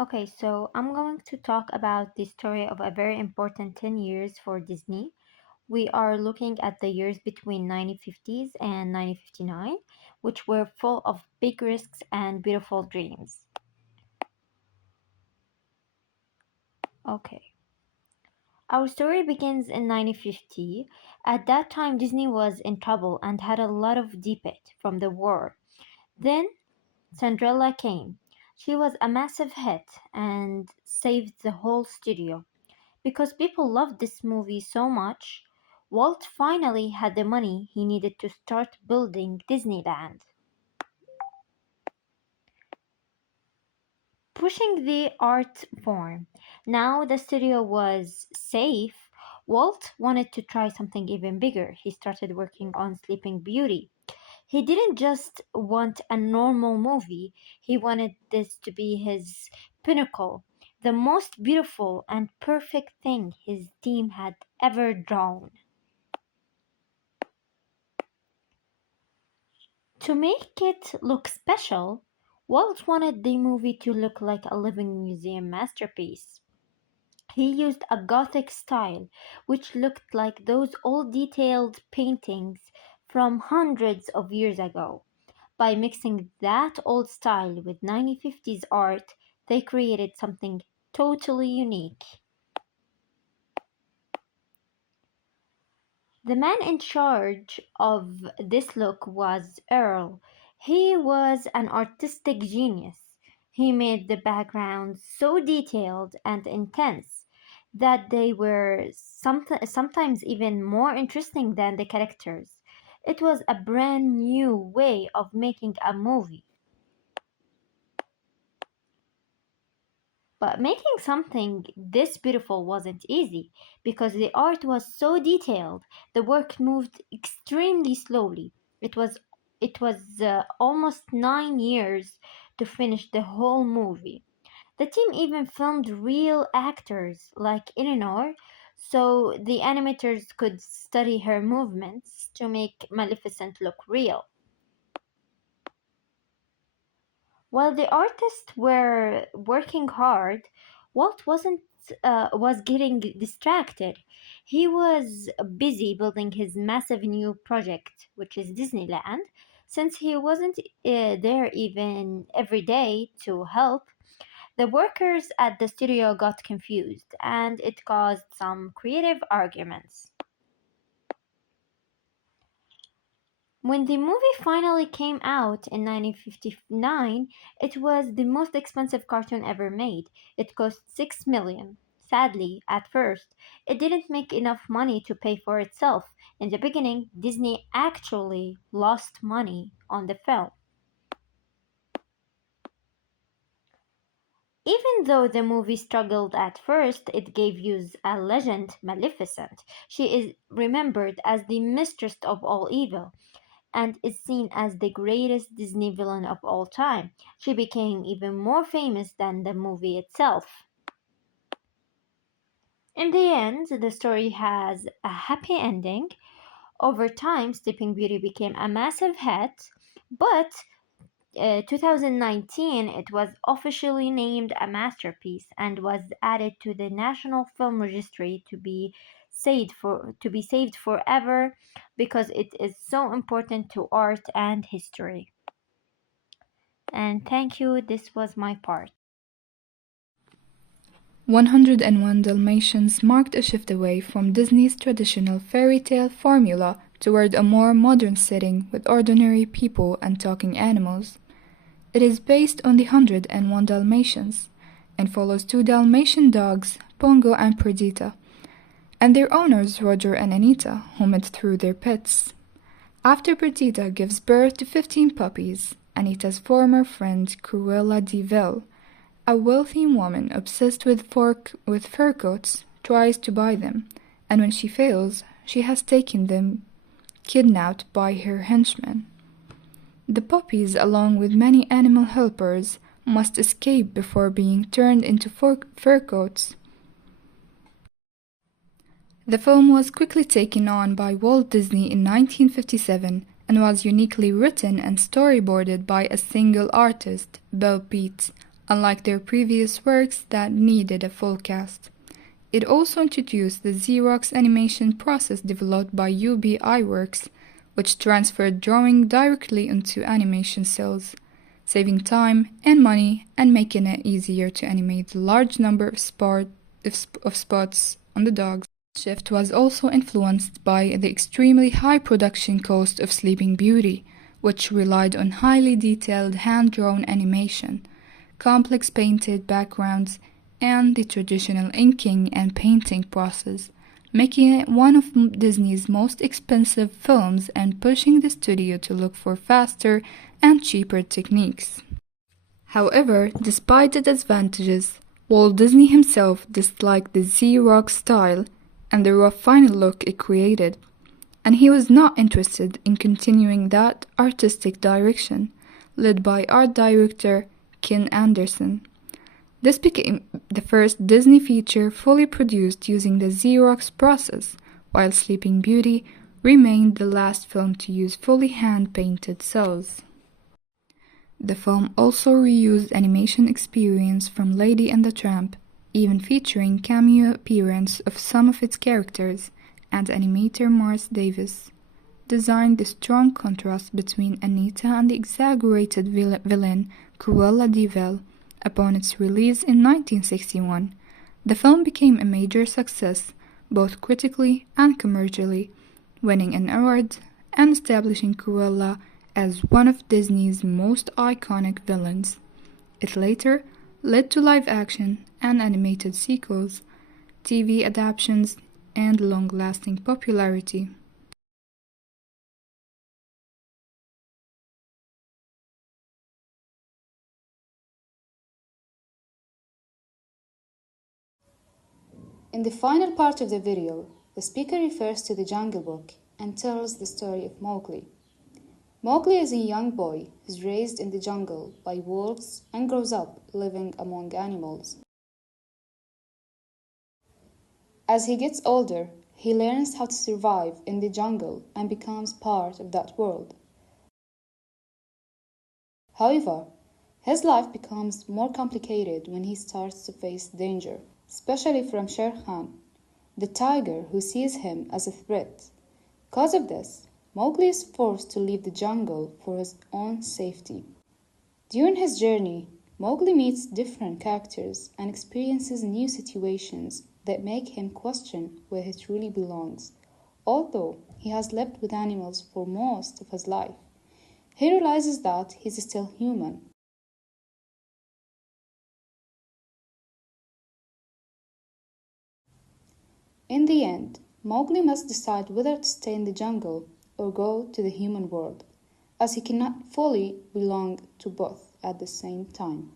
Okay, so I'm going to talk about the story of a very important 10 years for Disney. We are looking at the years between 1950s and 1959, which were full of big risks and beautiful dreams. Okay. Our story begins in 1950. At that time, Disney was in trouble and had a lot of debt from the war. Then Cinderella came. She was a massive hit and saved the whole studio. Because people loved this movie so much, Walt finally had the money he needed to start building Disneyland. Pushing the art form. Now the studio was safe. Walt wanted to try something even bigger. He started working on Sleeping Beauty. He didn't just want a normal movie, he wanted this to be his pinnacle, the most beautiful and perfect thing his team had ever drawn. To make it look special, Walt wanted the movie to look like a living museum masterpiece. He used a Gothic style, which looked like those old detailed paintings from hundreds of years ago. By mixing that old style with 1950s art, they created something totally unique. The man in charge of this look was Earl. He was an artistic genius. He made the backgrounds so detailed and intense that they were sometimes even more interesting than the characters. It was a brand new way of making a movie. But making something this beautiful wasn't easy because the art was so detailed. The work moved extremely slowly. It was almost 9 years to finish the whole movie. The team even filmed real actors like Eleanor, so the animators could study her movements to make Maleficent look real. While the artists were working hard, Walt was getting distracted. He was busy building his massive new project, which is Disneyland. Since he wasn't there even every day to help, the workers at the studio got confused, and it caused some creative arguments. When the movie finally came out in 1959, it was the most expensive cartoon ever made. It cost 6 million. Sadly, at first, it didn't make enough money to pay for itself. In the beginning, Disney actually lost money on the film. Even though the movie struggled at first, it gave you a legend, Maleficent. She is remembered as the mistress of all evil and is seen as the greatest Disney villain of all time. She became even more famous than the movie itself. In the end, the story has a happy ending. Over time, Sleeping Beauty became a massive hit, but 2019 it was officially named a masterpiece and was added to the National Film Registry to be saved forever because it is so important to art and history. And thank you, this was my part. 101 Dalmatians marked a shift away from Disney's traditional fairy tale formula toward a more modern setting with ordinary people and talking animals. It is based on the 101 Dalmatians and follows two Dalmatian dogs, Pongo and Perdita, and their owners Roger and Anita, who met through their pets. After Perdita gives birth to 15 puppies, Anita's former friend Cruella de Vil, a wealthy woman obsessed with fur coats, tries to buy them, and when she fails, she has taken them kidnapped by her henchmen. The puppies, along with many animal helpers, must escape before being turned into fur coats. The film was quickly taken on by Walt Disney in 1957 and was uniquely written and storyboarded by a single artist, Bill Peet, unlike their previous works that needed a full cast. It also introduced the Xerox animation process developed by UB Iwerks, which transferred drawing directly into animation cells, saving time and money and making it easier to animate the large number of spots on the dogs. This shift was also influenced by the extremely high production cost of Sleeping Beauty, which relied on highly detailed hand-drawn animation, complex painted backgrounds, and the traditional inking and painting process, making it one of Disney's most expensive films and pushing the studio to look for faster and cheaper techniques. However, despite the disadvantages, Walt Disney himself disliked the Xerox style and the rough final look it created, and he was not interested in continuing that artistic direction, led by art director Ken Anderson. This became the first Disney feature fully produced using the Xerox process, while Sleeping Beauty remained the last film to use fully hand-painted cells. The film also reused animation experience from Lady and the Tramp, even featuring cameo appearance of some of its characters, and animator Morris Davis designed the strong contrast between Anita and the exaggerated villain Cruella de Vil. Upon its release in 1961, the film became a major success, both critically and commercially, winning an award and establishing Cruella as one of Disney's most iconic villains. It later led to live-action and animated sequels, TV adaptations, and long-lasting popularity. In the final part of the video, the speaker refers to the Jungle Book and tells the story of Mowgli. Mowgli is a young boy who is raised in the jungle by wolves and grows up living among animals. As he gets older, he learns how to survive in the jungle and becomes part of that world. However, his life becomes more complicated when he starts to face danger, especially from Shere Khan, the tiger who sees him as a threat. Because of this, Mowgli is forced to leave the jungle for his own safety. During his journey, Mowgli meets different characters and experiences new situations that make him question where he truly belongs. Although he has lived with animals for most of his life, he realizes that he is still human. In the end, Mowgli must decide whether to stay in the jungle or go to the human world, as he cannot fully belong to both at the same time.